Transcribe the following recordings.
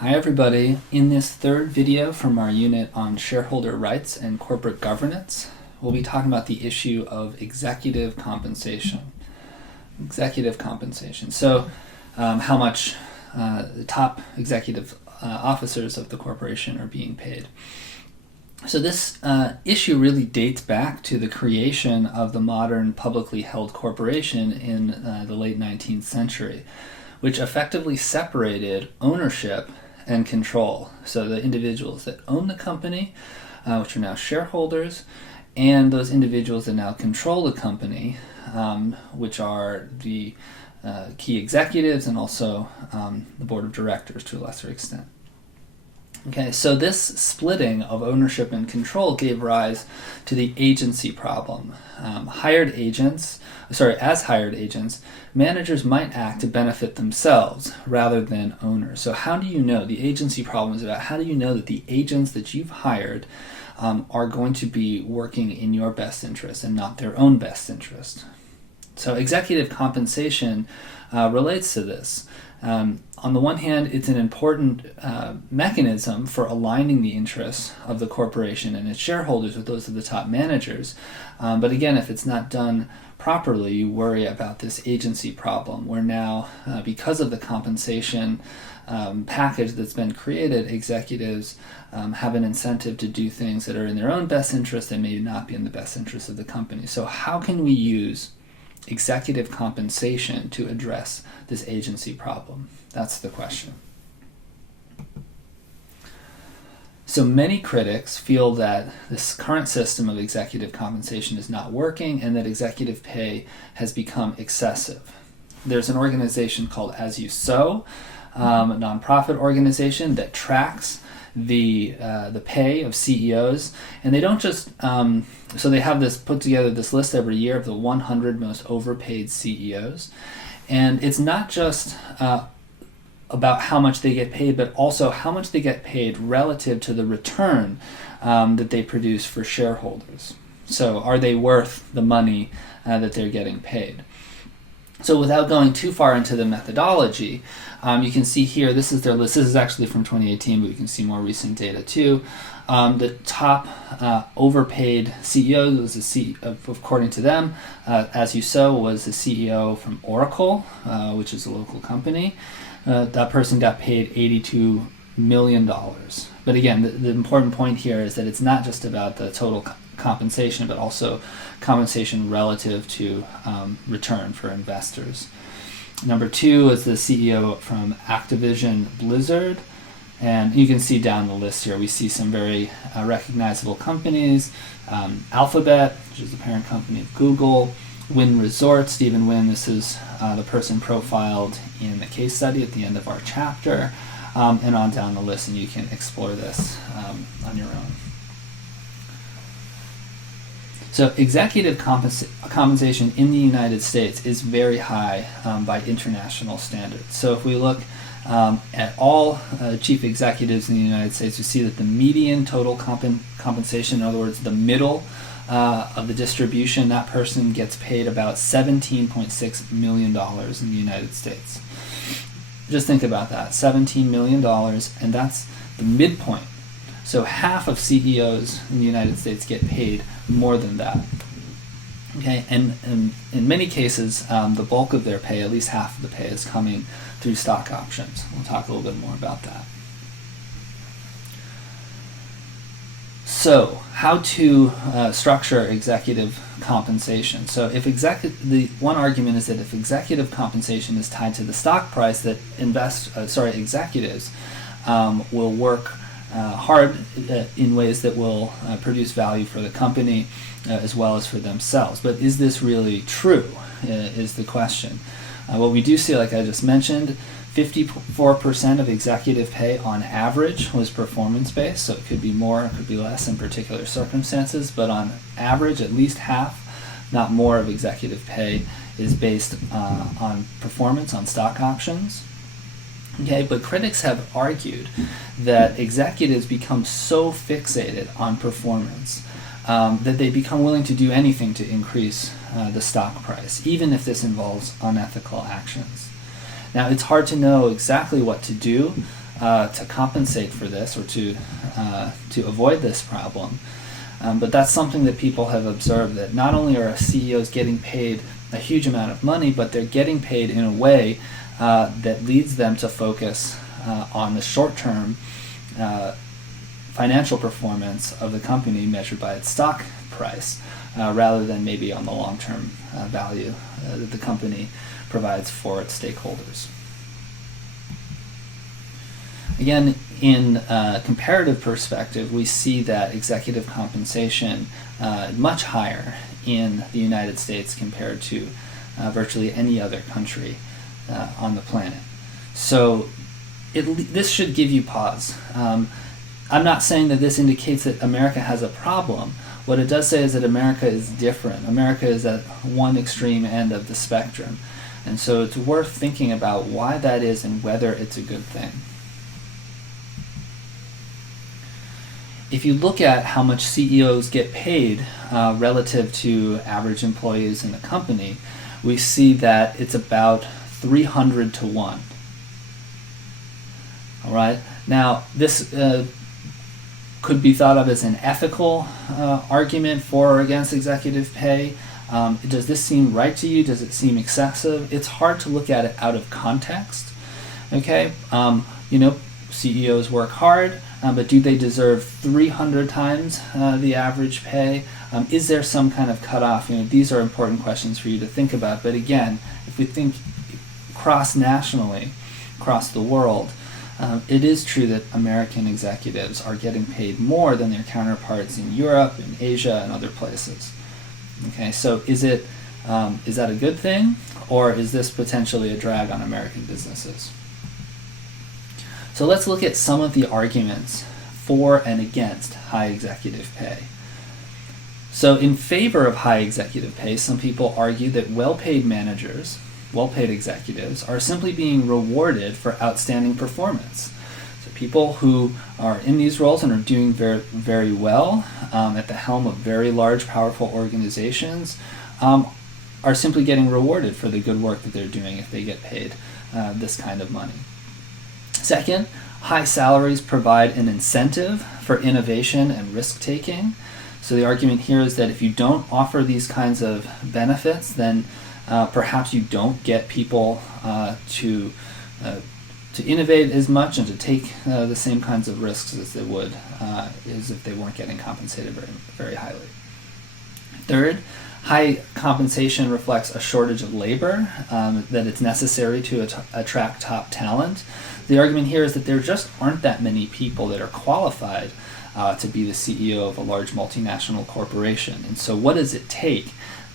Hi everybody. In this third video from our unit on shareholder rights and corporate governance, we'll be talking about the issue of executive compensation. So how much the top executive officers of the corporation are being paid. So this issue really dates back to the creation of the modern publicly held corporation in the late 19th century, which effectively separated ownership and control. So the individuals that own the company, which are now shareholders, and those individuals that now control the company, which are the key executives and also the board of directors to a lesser extent. Okay, so this splitting of ownership and control gave rise to the agency problem. As hired agents, managers might act to benefit themselves rather than owners. So how do you know? The agency problem is about how do you know that the agents that you've hired are going to be working in your best interest and not their own best interest? So executive compensation relates to this. On the one hand, it's an important mechanism for aligning the interests of the corporation and its shareholders with those of the top managers. But again, if it's not done properly, you worry about this agency problem, where now, because of the compensation package that's been created, executives have an incentive to do things that are in their own best interest that may not be in the best interest of the company. So how can we use executive compensation to address this agency problem? That's the question. So many critics feel that this current system of executive compensation is not working and that executive pay has become excessive. There's an organization called As You Sow, a nonprofit organization that tracks the pay of CEOs, and they don't just so they have put together this list every year of the 100 most overpaid CEOs, and it's not just about how much they get paid, but also how much they get paid relative to the return that they produce for shareholders. So are they worth the money that they're getting paid? So without going too far into the methodology, you can see here, this is their list. This is actually from 2018, but you can see more recent data too. The top overpaid CEO was according to them, As You Sow, was the CEO from Oracle, which is a local company. That person got paid $82 million. But again, the important point here is that it's not just about the total compensation, but also compensation relative to return for investors. Number 2 is the CEO from Activision Blizzard. And you can see down the list here, we see some very recognizable companies. Alphabet, which is the parent company of Google. Wynn Resorts, Stephen Wynn, this is the person profiled in the case study at the end of our chapter, and on down the list, and you can explore this on your own. So executive compensation in the United States is very high by international standards. So if we look at all chief executives in the United States, we see that the median total compensation, in other words, the middle of the distribution, that person gets paid about $17.6 million in the United States. Just think about that, $17 million, and that's the midpoint. So half of CEOs in the United States get paid more than that. Okay, and in many cases, the bulk of their pay, at least half of the pay, is coming through stock options. We'll talk a little bit more about that. So, how to structure executive compensation. So, if the one argument is that if executive compensation is tied to the stock price, that executives will work hard in ways that will produce value for the company as well as for themselves. But is this really true, is the question. What we do see, like I just mentioned, 54% of executive pay on average was performance-based, so it could be more, it could be less in particular circumstances, but on average, at least half, not more, of executive pay is based on performance, on stock options. Okay, but critics have argued that executives become so fixated on performance that they become willing to do anything to increase the stock price, even if this involves unethical actions. Now, it's hard to know exactly what to do to compensate for this or to avoid this problem. But that's something that people have observed, that not only are CEOs getting paid a huge amount of money, but they're getting paid in a way that leads them to focus on the short-term financial performance of the company measured by its stock price, rather than maybe on the long-term value that the company provides for its stakeholders. Again, in a comparative perspective, we see that executive compensation much higher in the United States compared to virtually any other country on the planet. So this should give you pause. I'm not saying that this indicates that America has a problem. What it does say is that America is different. America is at one extreme end of the spectrum. And so it's worth thinking about why that is and whether it's a good thing. If you look at how much CEOs get paid relative to average employees in a company, we see that it's about 300 to 1. All right. Now, this could be thought of as an ethical argument for or against executive pay. Does this seem right to you? Does it seem excessive? It's hard to look at it out of context. Okay, CEOs work hard, but do they deserve 300 times the average pay? Is there some kind of cutoff? These are important questions for you to think about. But again, if we think cross-nationally, across the world, it is true that American executives are getting paid more than their counterparts in Europe, in Asia, and other places. Okay, so is that a good thing, or is this potentially a drag on American businesses? So let's look at some of the arguments for and against high executive pay. So in favor of high executive pay, some people argue that well-paid managers, well-paid executives, are simply being rewarded for outstanding performance. So people who are in these roles and are doing very, very well at the helm of very large, powerful organizations are simply getting rewarded for the good work that they're doing if they get paid this kind of money. Second, high salaries provide an incentive for innovation and risk-taking. So the argument here is that if you don't offer these kinds of benefits, then perhaps you don't get people to innovate as much and to take the same kinds of risks as they would as if they weren't getting compensated very, very highly. Third, high compensation reflects a shortage of labor, that it's necessary to attract top talent. The argument here is that there just aren't that many people that are qualified to be the CEO of a large multinational corporation. And so what does it take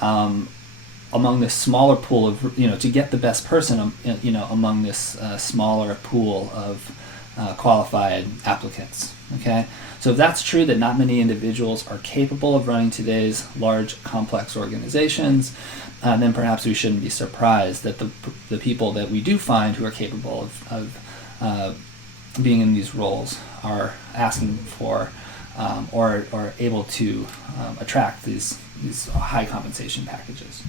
among this smaller pool of, to get the best person, among this smaller pool of qualified applicants? Okay, so if that's true, that not many individuals are capable of running today's large, complex organizations, then perhaps we shouldn't be surprised that the people that we do find who are capable of being in these roles are asking for or are able to attract these high compensation packages.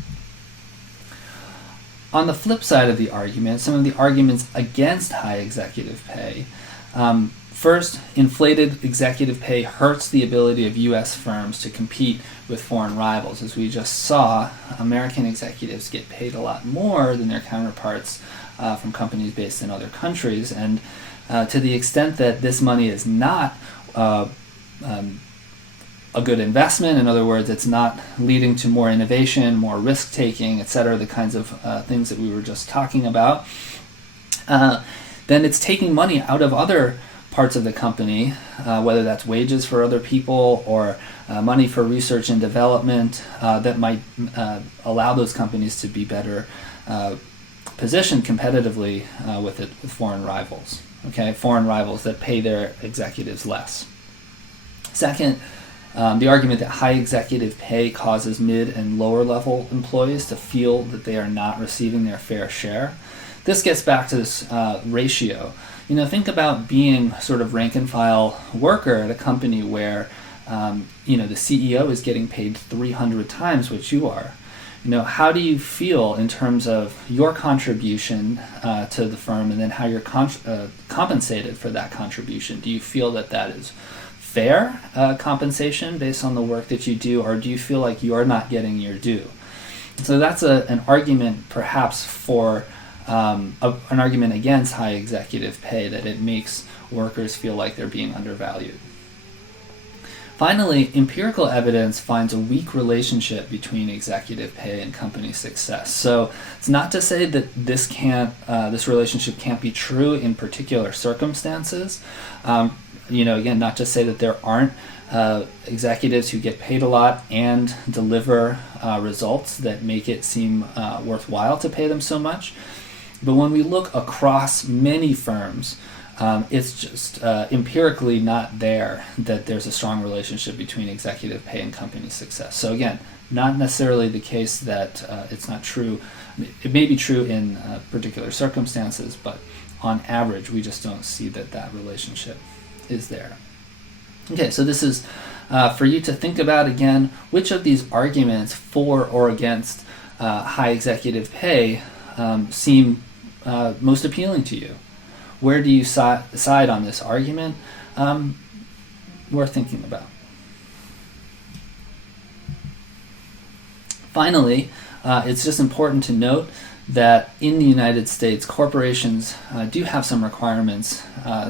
On the flip side of the argument, some of the arguments against high executive pay. First, inflated executive pay hurts the ability of U.S. firms to compete with foreign rivals. As we just saw, American executives get paid a lot more than their counterparts from companies based in other countries. And to the extent that this money is not a good investment, in other words, it's not leading to more innovation, more risk-taking, etc., the kinds of things that we were just talking about, then it's taking money out of other parts of the company, whether that's wages for other people or money for research and development that might allow those companies to be better positioned competitively with foreign rivals. Okay, foreign rivals that pay their executives less. Second, the argument that high executive pay causes mid and lower level employees to feel that they are not receiving their fair share. This gets back to this ratio. Think about being sort of rank and file worker at a company where the CEO is getting paid 300 times what you are. how do you feel in terms of your contribution to the firm, and then how you're compensated for that contribution? Do you feel that that is fair compensation based on the work that you do, or do you feel like you are not getting your due? So that's an argument perhaps for an argument against high executive pay, that it makes workers feel like they're being undervalued. Finally, empirical evidence finds a weak relationship between executive pay and company success. So it's not to say that this relationship can't be true in particular circumstances. Again, not to say that there aren't executives who get paid a lot and deliver results that make it seem worthwhile to pay them so much. But when we look across many firms, it's just empirically not there that there's a strong relationship between executive pay and company success. So again, not necessarily the case that it's not true. It may be true in particular circumstances, but on average, we just don't see that relationship is there. Okay, so this is for you to think about again, which of these arguments for or against high executive pay seem most appealing to you? Where do you side on this argument? Worth thinking about. Finally, it's just important to note that in the United States, corporations do have some requirements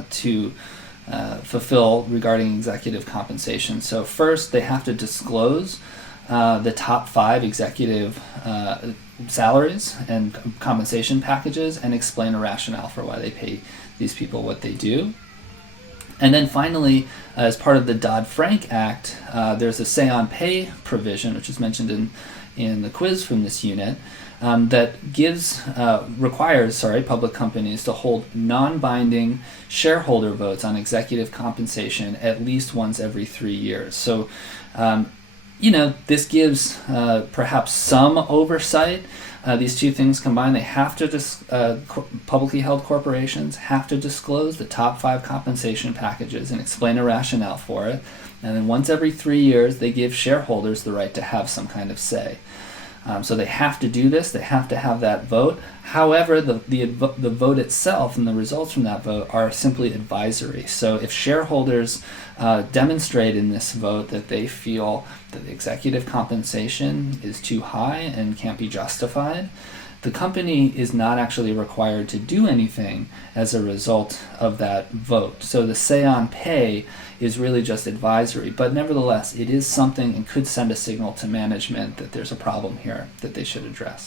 to fulfill regarding executive compensation. So first, they have to disclose the top 5 executive salaries and compensation packages and explain a rationale for why they pay these people what they do. And then finally, as part of the Dodd-Frank Act, there's a say-on pay provision, which is mentioned in the quiz from this unit, that requires public companies to hold non-binding shareholder votes on executive compensation at least once every 3 years. So, this gives perhaps some oversight. These two things combined, they have to publicly held corporations have to disclose the top 5 compensation packages and explain a rationale for it. And then once every 3 years, they give shareholders the right to have some kind of say. So they have to do this. They have to have that vote. However, the vote itself and the results from that vote are simply advisory. So if shareholders demonstrate in this vote that they feel that the executive compensation is too high and can't be justified, the company is not actually required to do anything as a result of that vote. So the say on pay is really just advisory, but nevertheless, it is something and could send a signal to management that there's a problem here that they should address.